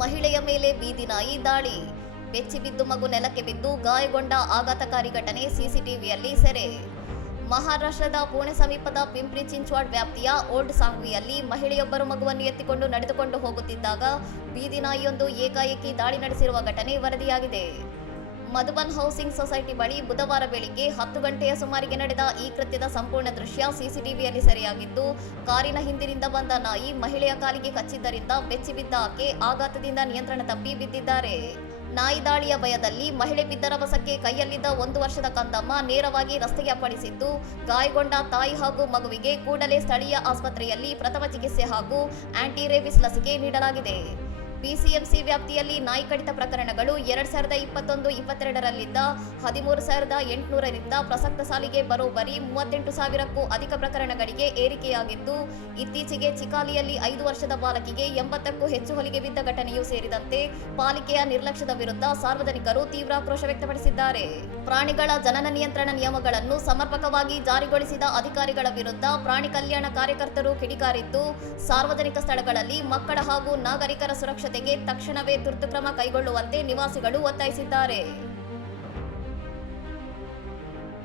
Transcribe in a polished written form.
ಮಹಿಳೆಯ ಮೇಲೆ ಬೀದಿ ನಾಯಿ ದಾಳಿ. ಬೆಚ್ಚಿಬಿದ್ದು ಮಗು ನೆಲಕ್ಕೆ ಬಿದ್ದು ಗಾಯಗೊಂಡ ಆಘಾತಕಾರಿ ಘಟನೆ ಸಿಸಿಟಿವಿಯಲ್ಲಿ ಸೆರೆ. ಮಹಾರಾಷ್ಟ್ರದ ಪುಣೆ ಸಮೀಪದ ಪಿಂಪ್ರಿ ಚಿಂಚ್ವಾಡ್ ವ್ಯಾಪ್ತಿಯ ಓಲ್ಡ್ ಸಾಂಗ್ವಿಯಲ್ಲಿ ಮಹಿಳೆಯೊಬ್ಬರು ಮಗುವನ್ನು ಎತ್ತಿಕೊಂಡು ನಡೆದುಕೊಂಡು ಹೋಗುತ್ತಿದ್ದಾಗ ಬೀದಿ ನಾಯಿಯೊಂದು ಏಕಾಏಕಿ ದಾಳಿ ನಡೆಸಿರುವ ಘಟನೆ ವರದಿಯಾಗಿದೆ. ಮಧುಬನ್ ಹೌಸಿಂಗ್ ಸೊಸೈಟಿ ಬಳಿ ಬುಧವಾರ ಬೆಳಿಗ್ಗೆ 10 ಗಂಟೆಯ ಸುಮಾರಿಗೆ ನಡೆದ ಈ ಕೃತ್ಯದ ಸಂಪೂರ್ಣ ದೃಶ್ಯ ಸಿಸಿಟಿವಿಯಲ್ಲಿ ಸೆರೆಯಾಗಿದ್ದು, ಕಾರಿನ ಹಿಂದಿನಿಂದ ಬಂದ ನಾಯಿ ಮಹಿಳೆಯ ಕಾಲಿಗೆ ಕಚ್ಚಿದ್ದರಿಂದ ಬೆಚ್ಚಿಬಿದ್ದ ಆಕೆ ಆಘಾತದಿಂದ ನಿಯಂತ್ರಣ ತಪ್ಪಿ ಬಿದ್ದಿದ್ದಾರೆ. ನಾಯಿ ದಾಳಿಯ ಭಯದಲ್ಲಿ ಮಹಿಳೆ ಬಿದ್ದ ರಭಸಕ್ಕೆ ಕೈಯಲ್ಲಿದ್ದ 1 ವರ್ಷದ ಕಂದಮ್ಮ ನೇರವಾಗಿ ರಸ್ತೆಗೆ ಅಪ್ಪಳಿಸಿದ್ದು, ಗಾಯಗೊಂಡ ತಾಯಿ ಹಾಗೂ ಮಗುವಿಗೆ ಕೂಡಲೇ ಸ್ಥಳೀಯ ಆಸ್ಪತ್ರೆಯಲ್ಲಿ ಪ್ರಥಮ ಚಿಕಿತ್ಸೆ ಹಾಗೂ ಆಂಟಿ ರೇಬಿಸ್ ಲಸಿಕೆ ನೀಡಲಾಗಿದೆ. ಬಿಸಿಎಂಸಿ ವ್ಯಾಪ್ತಿಯಲ್ಲಿ ನಾಯಿ ಕಡಿತ ಪ್ರಕರಣಗಳು 2021-22ರಲ್ಲಿದ್ದ 13,800ರಿಂದ ಪ್ರಸಕ್ತ ಸಾಲಿಗೆ ಬರೋಬ್ಬರಿ 38,000ಕ್ಕೂ ಅಧಿಕ ಪ್ರಕರಣಗಳಿಗೆ ಏರಿಕೆಯಾಗಿದ್ದು, ಇತ್ತೀಚೆಗೆ ಚಿಕಾಲಿಯಲ್ಲಿ 5 ವರ್ಷದ ಬಾಲಕಿಗೆ 80ಕ್ಕೂ ಹೆಚ್ಚು ಹೊಲಿಗೆ ಬಿದ್ದ ಘಟನೆಯೂ ಸೇರಿದಂತೆ ಪಾಲಿಕೆಯ ನಿರ್ಲಕ್ಷ್ಯದ ವಿರುದ್ಧ ಸಾರ್ವಜನಿಕರು ತೀವ್ರ ಆಕ್ರೋಶ ವ್ಯಕ್ತಪಡಿಸಿದ್ದಾರೆ. ಪ್ರಾಣಿಗಳ ಜನನ ನಿಯಂತ್ರಣ ನಿಯಮಗಳನ್ನು ಸಮರ್ಪಕವಾಗಿ ಜಾರಿಗೊಳಿಸಿದ ಅಧಿಕಾರಿಗಳ ವಿರುದ್ಧ ಪ್ರಾಣಿ ಕಲ್ಯಾಣ ಕಾರ್ಯಕರ್ತರು ಕಿಡಿಕಾರಿದ್ದು, ಸಾರ್ವಜನಿಕ ಸ್ಥಳಗಳಲ್ಲಿ ಮಕ್ಕಳ ಹಾಗೂ ನಾಗರಿಕರ ಸುರಕ್ಷತೆಗೆ ತಕ್ಷಣವೇ ತುರ್ತು ಕ್ರಮ ಕೈಗೊಳ್ಳುವಂತೆ ನಿವಾಸಿಗಳು ಒತ್ತಾಯಿಸಿದ್ದಾರೆ.